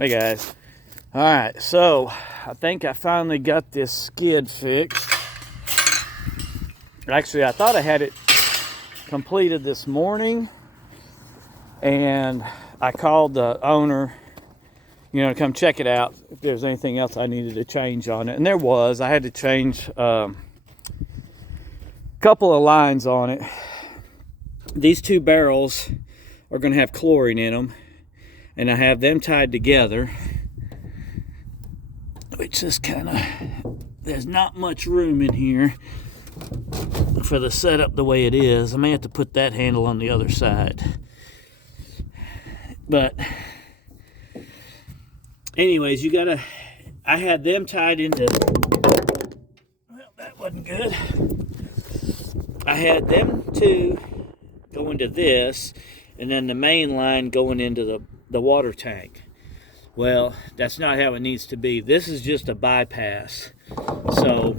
Hey guys. Alright, so I think I finally got this skid fixed. Actually, I thought I had it completed this morning, and I called the owner, to come check it out if there's anything else I needed to change on it. And there was. I had to change a couple of lines on it. These two barrels are going to have chlorine in them, and I have them tied together, which is there's not much room in here for the setup the way it is. I may have to put that handle on the other side. But anyways, I had them tied into, well, that wasn't good. I had them two go into this, and then the main line going into the water tank. Well, that's not how it needs to be. This is just a bypass. So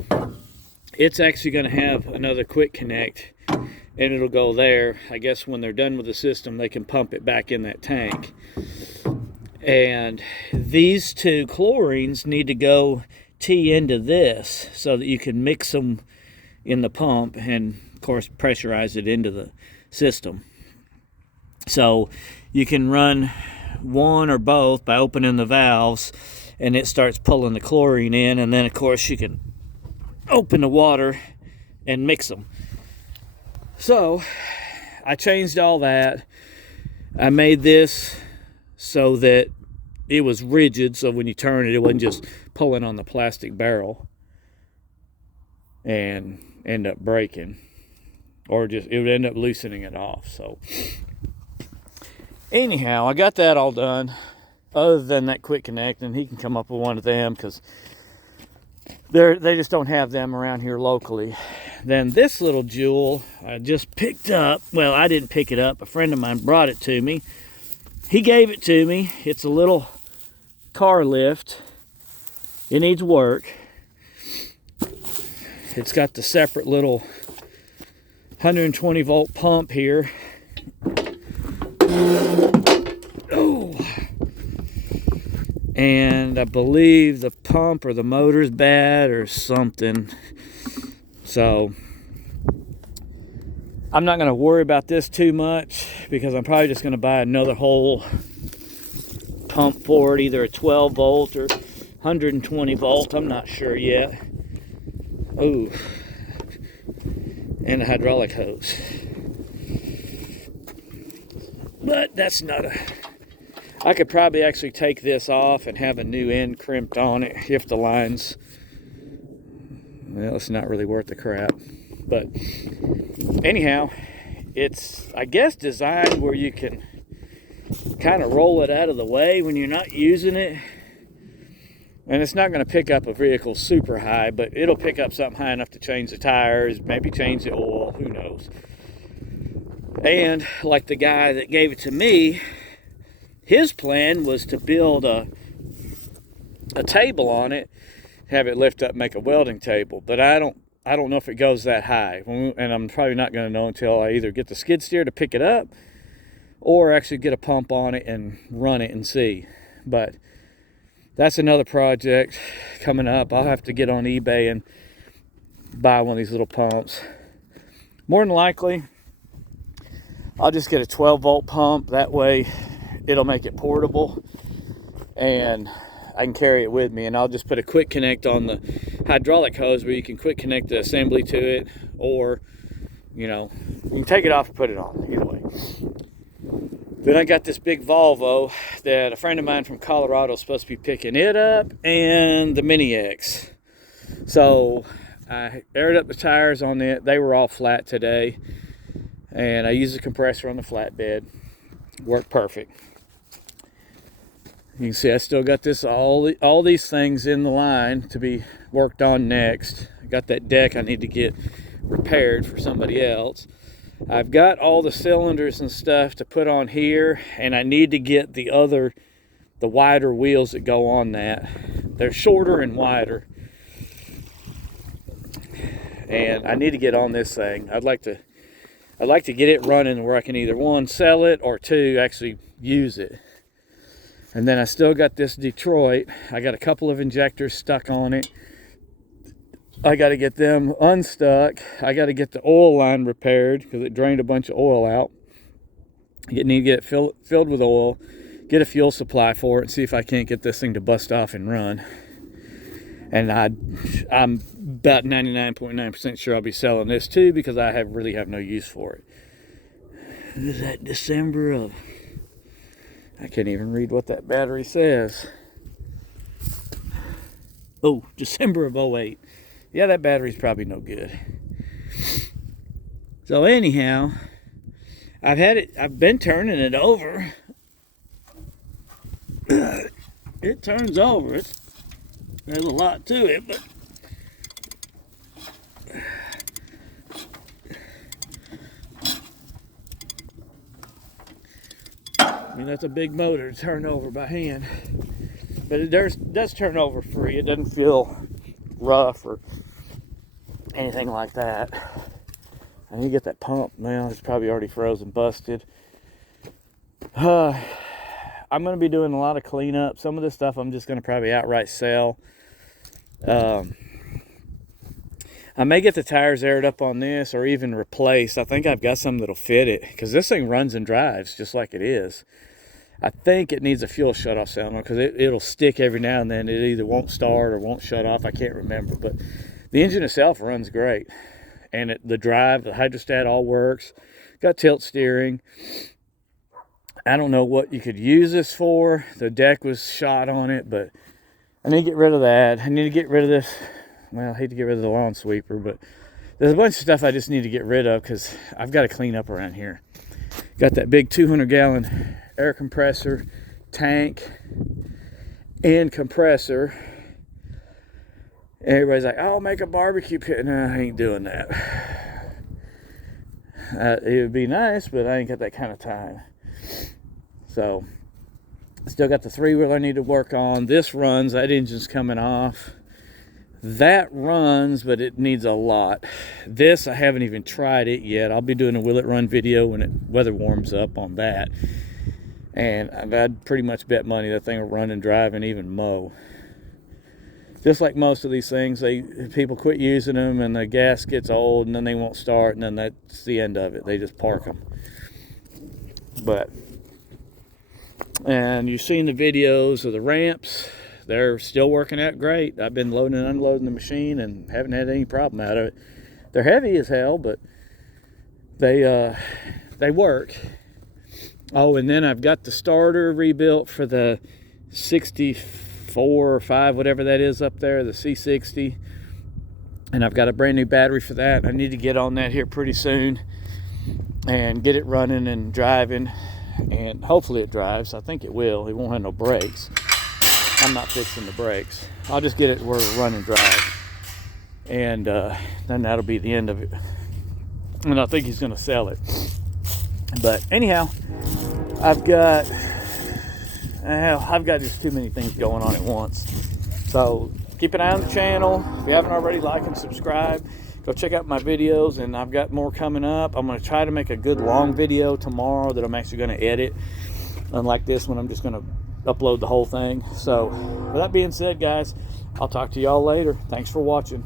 it's actually going to have another quick connect, and it'll go there. I guess when they're done with the system, they can pump it back in that tank. And these two chlorines need to go tee into this so that you can mix them in the pump and, of course, pressurize it into the system. So you can run one or both by opening the valves, and it starts pulling the chlorine in, and then, of course, you can open the water and mix them. So I changed all that. I made this so that it was rigid, so when you turn it, it wasn't just pulling on the plastic barrel and end up breaking, or it would end up loosening it off. So anyhow, I got that all done, other than that quick connect, and he can come up with one of them because they just don't have them around here locally. Then this little jewel I just picked up. Well, I didn't pick it up. A friend of mine brought it to me. He gave it to me. It's a little car lift. It needs work. It's got the separate little 120 volt pump here. Oh. And I believe the pump or the motor's bad or something. So I'm not going to worry about this too much, because I'm probably just going to buy another whole pump for it, either a 12 volt or 120 volt. I'm not sure yet. Ooh. And a hydraulic hose. But that's not I could probably actually take this off and have a new end crimped on it if the line's, well, it's not really worth the crap. But anyhow, it's, I guess, designed where you can kind of roll it out of the way when you're not using it. And it's not going to pick up a vehicle super high, but it'll pick up something high enough to change the tires, maybe change the oil, who knows. And like the guy that gave it to me, his plan was to build a table on it, have it lift up, make a welding table. But I don't know if it goes that high, and I'm probably not going to know until I either get the skid steer to pick it up or actually get a pump on it and run it and see. But that's another project coming up. I'll have to get on eBay and buy one of these little pumps. More than likely, I'll just get a 12 volt pump. That way it'll make it portable and I can carry it with me. And I'll just put a quick connect on the hydraulic hose where you can quick connect the assembly to it, or you can take it off and put it on, either way. Then I got this big Volvo that a friend of mine from Colorado is supposed to be picking it up, and the Mini X. So I aired up the tires on it. They were all flat today, and I used a compressor on the flatbed. Worked perfect. You can see I still got all these things in the line to be worked on next. I got that deck I need to get repaired for somebody else. I've got all the cylinders and stuff to put on here, and I need to get the wider wheels that go on that. They're shorter and wider, and I need to get on this thing. I'd like to get it running where I can either, one, sell it, or two, actually use it. And then I still got this Detroit. I got a couple of injectors stuck on it. I got to get them unstuck. I got to get the oil line repaired because it drained a bunch of oil out. Need to get it filled with oil, get a fuel supply for it, and see if I can't get this thing to bust off and run. And I'm about 99.9% sure I'll be selling this too, because I really have no use for it. Is that December of... I can't even read what that battery says. Oh, December of 08. Yeah, that battery's probably no good. So anyhow, I've been turning it over. It turns over. There's a lot to it, but I mean, that's a big motor to turn over by hand. But it does turn over free. It doesn't feel rough or anything like that. I need to get that pump now. It's probably already frozen, busted. I'm going to be doing a lot of cleanup. Some of this stuff I'm just going to probably outright sell. I may get the tires aired up on this or even replaced. I think I've got some that'll fit it, because this thing runs and drives just like it is. I think it needs a fuel shutoff cylinder, because it'll stick every now and then. It either won't start or won't shut off. I can't remember, but the engine itself runs great. And the drive, the hydrostat all works. Got tilt steering. I don't know what you could use this for. The deck was shot on it, but I need to get rid of that. I need to get rid of this. Well, I hate to get rid of the lawn sweeper, but there's a bunch of stuff I just need to get rid of because I've got to clean up around here. Got that big 200-gallon air compressor, tank, and compressor. Everybody's like, "I'll make a barbecue pit." No, I ain't doing that. It would be nice, but I ain't got that kind of time. So, still got the 3-wheel I need to work on. This runs. That engine's coming off. That runs, but it needs a lot. This, I haven't even tried it yet. I'll be doing a will it run video when weather warms up on that. And I'd pretty much bet money that thing will run and drive and even mow. Just like most of these things, people quit using them and the gas gets old and then they won't start, and then that's the end of it. They just park them. And you've seen the videos of the ramps. They're still working out great. I've been loading and unloading the machine and haven't had any problem out of it. They're heavy as hell, but they work. Oh, and then I've got the starter rebuilt for the 64 or 5, whatever that is up there, the C60. And I've got a brand new battery for that. I need to get on that here pretty soon and get it running and driving. And hopefully it drives. I think it will. It won't have no brakes. I'm not fixing the brakes. I'll just get it where it'll run and drive. And then that'll be the end of it. And I think he's going to sell it. But anyhow, I've got just too many things going on at once. So keep an eye on the channel. If you haven't already, like and subscribe. Go check out my videos, and I've got more coming up. I'm going to try to make a good long video tomorrow that I'm actually going to edit. Unlike this one, I'm just going to upload the whole thing. So with that being said, guys, I'll talk to y'all later. Thanks for watching.